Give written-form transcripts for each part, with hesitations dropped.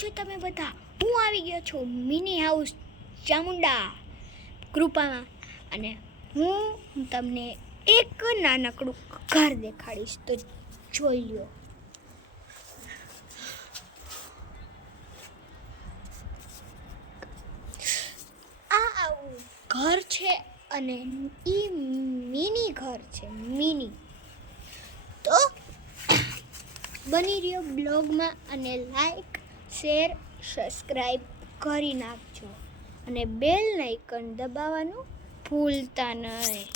છો તમે બધા? હું આવી ગયો છું મિની હાઉસ ચામુંડા કૃપામાં અને હું તમને એક નાનકડું ઘર દેખાડીશ, તો જોઈ લો. આ આવું ઘર છે અને ઈ મિની ઘર છે, મિની. તો બની રહ્યો બ્લોગમાં અને લાઈક શેર સબસ્ક્રાઈબ કરી નાખજો અને બેલ આઇકન દબાવવાનું ભૂલતા નહીં.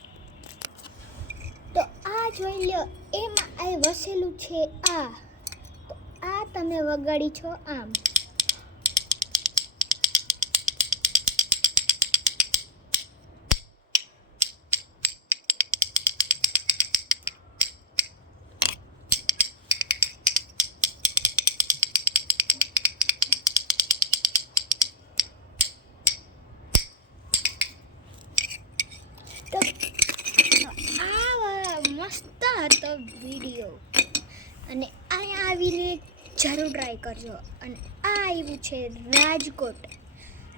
તો આ જોઈ લો, એમાં આ વસેલું છે. આ તો આ તમે વગાડી છો આમ. તો આ મસ્ત હતો વિડીયો અને અહીંયા આવીને જરૂર ટ્રાય કરજો. અને આ આવ્યું છે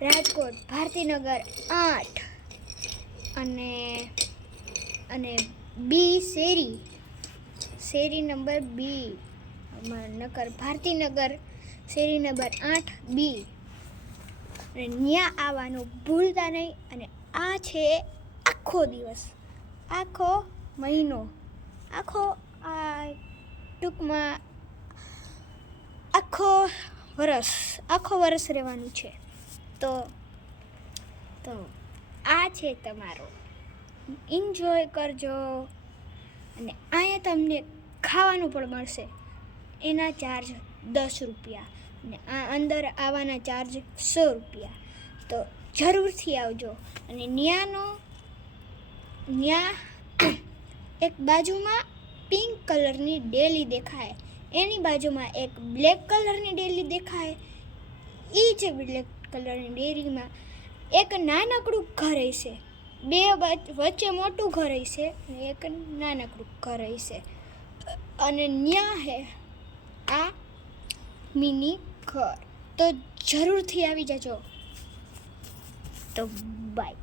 રાજકોટ ભારતીનગર 8 અને બી શેરી નંબર બી નગર ભારતીનગર શેરી નંબર 8 બી. અને ત્યાં આવવાનું ભૂલતા નહીં. અને આ છે આખો દિવસ, આખો મહિનો, આ ટૂંકમાં આખો વર્ષ રહેવાનું છે. તો આ છે તમારો, એન્જોય કરજો. અને અહીંયા તમને ખાવાનું પણ મળશે, એના ચાર્જ 10 રૂપિયા અને આ અંદર આવવાના ચાર્જ 100 રૂપિયા. તો જરૂરથી આવજો. અને ત્યાં એક બાજુમાં પિંક કલરની ડેલી દેખાય, એની બાજુમાં એક બ્લેક કલરની ડેલી દેખાય. એ જે બ્લેક કલરની ડેરીમાં એક નાનકડું ઘર હશે, બે વચ્ચે મોટું ઘર હશે અને એક નાનકડું ઘર હશે. અને ત્યાં હે આ મિની ઘર. તો જરૂરથી આવી જજો. તો બાય.